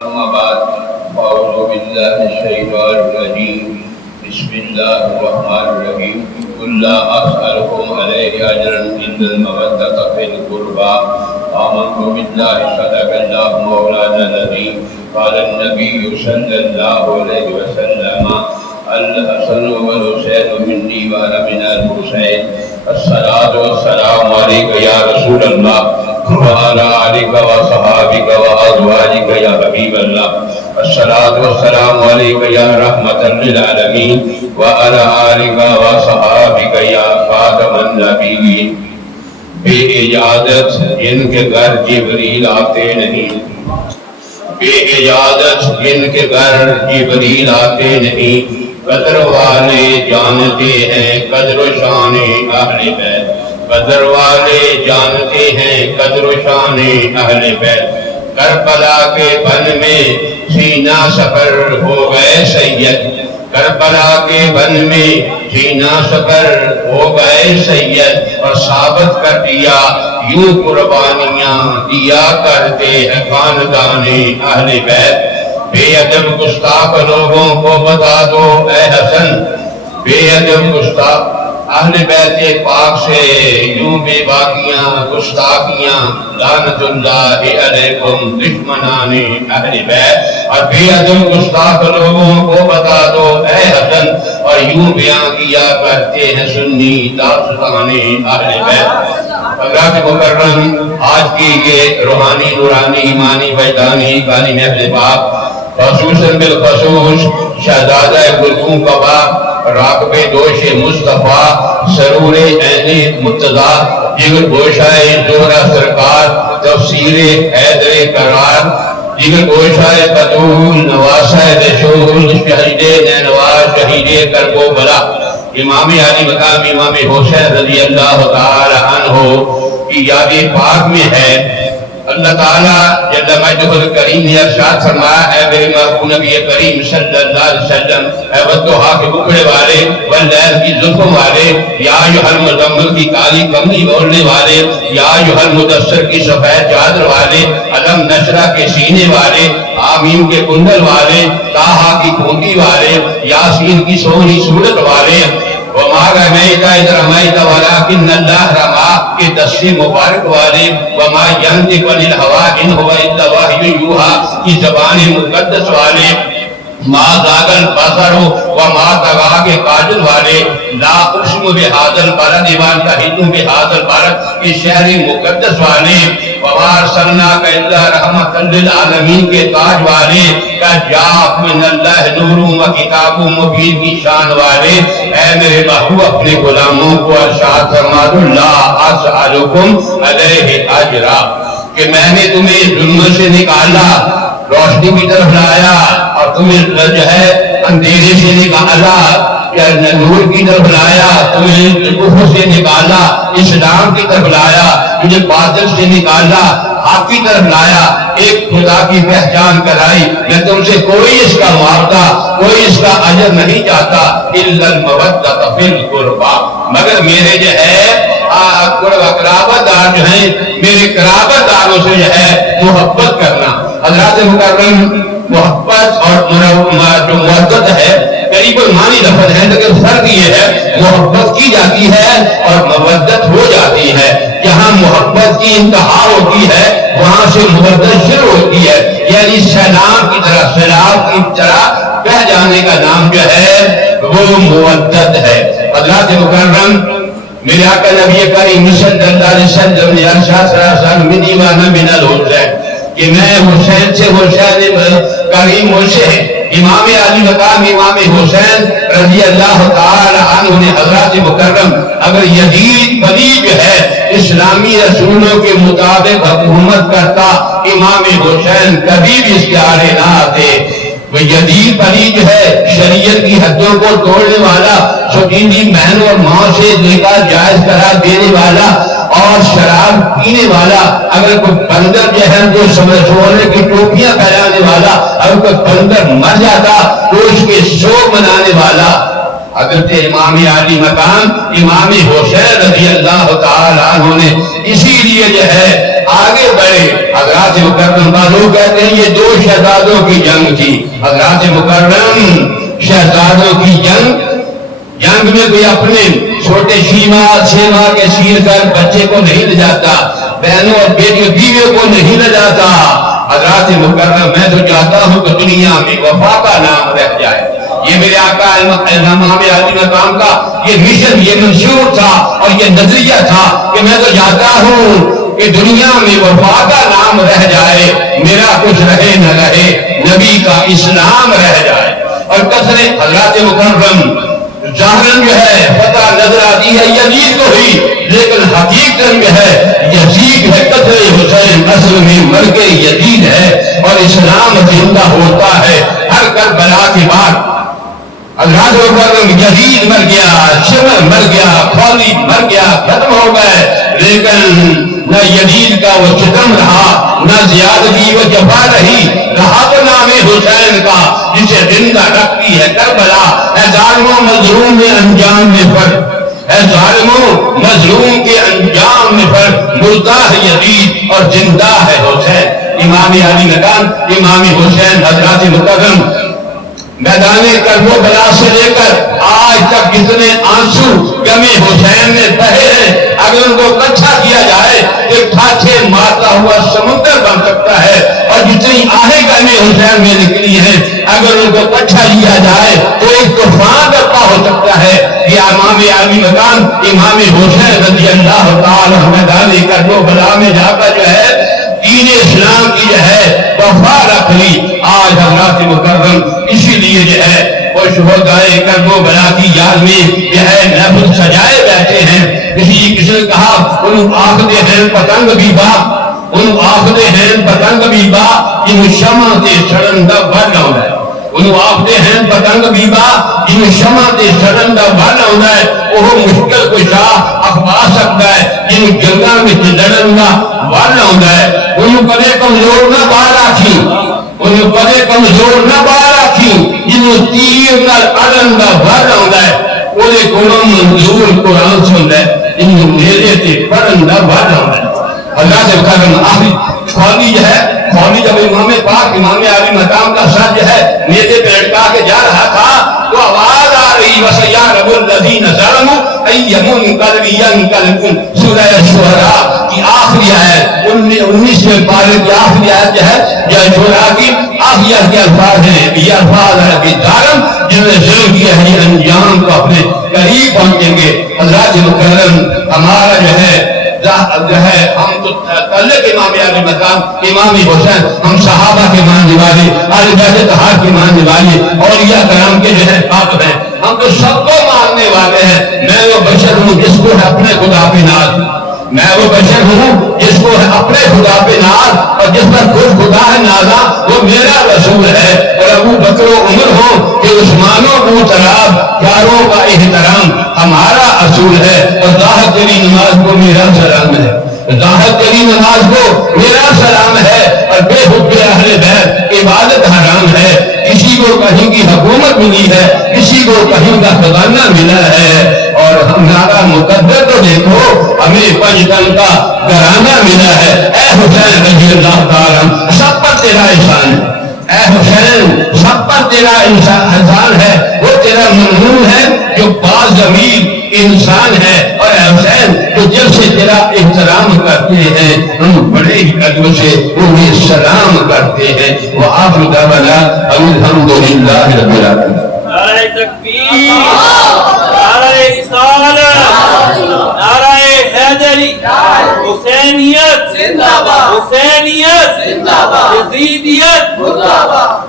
أما بعد فأعوذ بالله من الشيطان الرجيم بسم الله الرحمن الرحيم قل لا أسألكم عليه أجرا إلا المودة في القربى آمنت بالله صدق الله مولانا الذي قال النبي صلى الله عليه وسلم الحسن والحسين مني وأنا من الحسين الصلاة والسلام عليك يا رسول الله وعلى آلك وصحابك وأزواجك يا حبيب الله الصلاة والسلام عليك يا رحمة للعالمين وعلى آلك وصحابك يا خاتم النبيين بے اجازت ان کے گھر جبریل آتے نہیں، بے اجازت ان کے گھر جبریل آتے نہیں، قدر والے جانتے ہیں قدر و شان اہل بیت، قدر والے جانتے ہیں قدر و شان اہل بیت۔ کربلا کے بن میں سینہ سفر ہو گئے سید، کربلا کے بن میں سینہ سفر ہو گئے سید، اور ثابت کر دیا یوں قربانیاں دیا کرتے ہیں خاندان اہل بیت۔ بے ادب گستاخ لوگوں کو بتا دو اے حسن، بے ادب گستاخ اہل بیت پاک سے یوں بے باکیاں گستاخیاں لعنت اللہ علیکم دشمنان اہل بیت، اور بے ادب گستاخ لوگوں کو بتا دو اے حسن، اور یوں بیان کیا کرتے ہیں سنی داستان اہل بیت۔ حضرات مکرم، آج کی یہ روحانی نورانی ایمانی وجدانی کالی محفل پاک خصوصاً بالخصوص شہزادہ گلگوں کا باپ راکب دوش مصطفیٰ سرور عین مرتضیٰ جگر گوشائے زہرہ سرکار تفسیر حیدر قرار جگر گوشائے بطول نواسہ رسول شہید نینوا شہید کربو بلا امام علی مقام امام حسین رضی اللہ تعالی عنہ کی یاد پاک میں ہے۔ اللہ تعالیٰ جل مجدہ الکریم نے ارشاد فرمایا، اے میرے محبوب نبی کریم صلی اللہ علیہ وسلم، اے والضحیٰ کے بکڑے والے، واللیل کی زلفوں والے، یا ایھا المزمل کی کالی کملی اوڑھنے والے، یا ایھا المدثر کی سفید چادر والے، علم نشرہ کے سینے والے، آمین کے کندل والے، طٰہٰ کی کھونٹی والے، یاسین کی سونی صورت والے، وما رمیت اذ رمیت ولکن اللہ رمی کے دستے مبارک والے، وما ینطق عن الہویٰ ان ھو الا وحی یوحیٰ کی زبان مقدس والے، ما زاغ البصر وما طغیٰ کے کاجل والے، لا اقسم بھٰذا البلد وانت حل بھٰذا البلد کے شہر مقدس والے، وما ارسلناک الا رحمۃ للعالمین کے تاج والے، قد جاءکم من اللہ نور و کتاب مبین کی شان والے۔ اے میرے محبوب اپنے غلاموں کو ارشاد فرما دو، لا اسألکم علیہ اجرا، کہ میں نے تمہیں ظلمت سے نکالا روشنی کی طرف لایا، اور تمہیں جو ہے اندھیرے سے نکالا یا نور کی طرف لایا، تمہیں کفر سے نکالا اسلام کی طرف لایا، تمہیں باطل سے نکالا حق کی طرف لایا، ایک خدا کی پہچان کرائی۔ میں تم سے کوئی اس کا معاوضہ کوئی اس کا اجر نہیں چاہتا، الا المودۃ فی القربی، مگر میرے جو ہے قرابت دار جو ہیں، میرے قرابت داروں سے جو ہے محبت کرنا۔ حضرات مکرم، محبت اور جو مودت ہے قریب المانی لفظ ہے، لیکن فرق یہ ہے محبت کی جاتی ہے اور مودت ہو جاتی ہے۔ جہاں محبت کی انتہا ہوتی ہے وہاں سے مودت شروع ہوتی ہے، یعنی سیلاب کی طرح بہہ جانے کا نام جو ہے وہ مودت ہے۔ حضرات مکرم، میرے آقا نبی کریم صلی اللہ علیہ وسلم نے ارشاد فرمایا، منی وانا من الحسین، کہ میں حسین سے حسین کریم حسین امام علی مقام امام حسین رضی اللہ تعالی عنہ نے حضرات مکرم، اگر یزید ولی جو ہے اسلامی رسولوں کے مطابق حکومت کرتا، امام حسین کبھی بھی اس کے آڑے نہ آتے۔ وہ یزید ولی جو ہے شریعت کی حدوں کو توڑنے والا، سوچیندی بہنوں اور ماں سے نکاح جائز قرار دینے والا اور شراب پینے والا، اگر کوئی بندر جو ہے جو سونے کی ٹوپیاں پہنانے والا، اگر کوئی بندر مر جاتا تو اس کے شوق منانے والا حضرت امام علی مقام امام حسین رضی اللہ تعالی عنہ نے اسی لیے جو ہے آگے بڑھے. حضرات مکرم بازو کہتے ہیں یہ 2 شہزادوں کی جنگ تھی. حضرات مکرم شہزادوں کی جنگ میں کوئی اپنے چھوٹے 6 ماہ کے سیر کر بچے کو نہیں لے جاتا, بہنوں اور بیٹیوں بیویوں کو نہیں لے جاتا. حضرات مکرم میں تو چاہتا ہوں کہ دنیا میں وفا کا نام رہ جائے. یہ میرے آقا امام علی مقام کا یہ مشن, یہ منشور تھا اور یہ نظریہ تھا کہ میں تو چاہتا ہوں کہ دنیا میں وفا کا نام رہ جائے, میرا کچھ رہے نہ رہے, نبی کا اسلام رہ جائے. اور کثرے حضرات مکرم ظاہراً جو ہے فتح نظر آتی ہے یزید کو ہی, لیکن حقیقت میں ہے یزید ہے قتل حسین, اصل میں مرگ یزید ہے اور اسلام زندہ ہوتا ہے ہر کربلا کے بعد. حضرات مکرم یزید مر گیا, شمر مر گیا, خالد مر گیا, ختم ہو گئے, لیکن نہ یزید کا وہ ستم رہا, نہ زیادتی وہ جفا رہی, رہا تو نام حسین کا جسے زندہ رکھتی ہے کربلا. اے ظالموں مظلوم میں انجام میں فرق, اے ظالموں مظلوم کے انجام میں فرق, مردہ ہے یزید اور زندہ ہے حسین. امام علی مقام امام حسین حضرات مکرم میدان کربلا سے لے کر آج تک جتنے آنسو غم حسین میں بہے ہیں, اگر ان کو اکٹھا کیا جائے ایک ٹھاٹھے مارتا ہوا سمندر بن سکتا ہے. اور جتنی آہیں غم حسین میں نکلی ہیں اگر ان کو اکٹھا لیا جائے تو ایک طوفان برپا ہو سکتا ہے. یہ امام علی مقام امام حسین رضی اللہ تعالی میدان کربلا میں جا کر جو ہے دین اسلام کی جو ہے وفا رکھ لی. آج حضرات مکرم اسی لیے جو ہے وہ شہدائے کربلا کی یاد میں جو ہے محفل سجائے بیٹھے ہیں. کسی نے کہا انہوں آخدے ہیں پتنگ بھی با, انہوں آخدے ہیں پتنگ بھی با, ان شمع تے سڑن دا بھر آؤں ہے. انہوں آخدے ہیں پتنگ بھی با, ان شمع تے سڑن دا بھر آؤں ہے. وہ مشکل کو شاہ اخبا سکتا ہے, ان جنگاں میں لڑن دا بھر آؤں ہے. انہوں کدے کمزور نہ باہر آکھی, انہوں کدے کمزور نہ باہر آکھی, انہوں تیر نال اڑن دا بھر آؤں ہے. انہیں قرآن منظور قرآن سن ہے, انہوں میرے تے پڑھن دا بھر آؤں ہے. اللہ سے کرم آخری خالی جو ہے, خالی جب امام پاک امام علی مقام کا سر جو ہے میدے پہ لٹکا کے جا رہا تھا تو آواز آ رہی وَسَيَعْلَمُ الَّذِينَ ظَلَمُوا أَيَّ مُنقَلَبٍ يَنقَلِبُونَ. سورہ شعراء کی آخری آیت 19ویں پارے کی آخری آیت جو ہے یہ شعراء کی آخری آیت کے الفاظ ہیں. یہ الفاظ ہے کہ ظالم جنہوں نے ظلم کیا ہے یہ انجام کو اپنے قریب پہنچیں گے. حضرات مکرم ہمارا جو ہے ہم تو تعلق امام علی مقام امام حسین, ہم صحابہ کے ماننے والے, اہل بیت طاہر کے ماننے والے, اولیاء کرام کے جو ہے خاطب ہیں, ہم تو سب کو ماننے والے ہیں. میں وہ بشر ہوں جس کو ہے اپنے خدا پہ ناز, میں وہ بشر ہوں جس کو ہے اپنے خدا پہ ناز, اور جس پر خود خدا ہے نازا وہ میرا رسول ہے. اور ابو بکر و عمر ہوں کہ عثمانوں کو تراب پیاروں کا احترام ہمارا اصول ہے. اور ظاہر تیری نماز کو میرا سلام ہے, ظاہر تیری نماز کو میرا سلام ہے. اور بے حب اہل بیت عبادت حرام ہے. کسی کو کہیں کی حکومت ملی ہے, کسی کو کہیں کا خزانہ ملا ہے. اور ہمارا مقدر تو دیکھو ہمیں پنجتن کا گھرانہ ملا ہے. اے حسین رضی اللہ تعالیٰ سب پر تیرا احسان ہے, اے حسین سب پر تیرا احسان ہے. وہ تیرا منظور ہے جو باز ضمیر انسان ہے. اور اے حسین تو جب سے تیرا احترام کرتے ہیں ہم بڑے ہی قدر سے انہیں سلام کرتے ہیں. وآخر دعوانا الحمدللہ رب العالمین. نعرہ تکبیر, نعرہ رسالت, نعرہ حیدری, حسینیت زندہ باد, حسینیت زندہ باد, یزیدیت مردہ باد.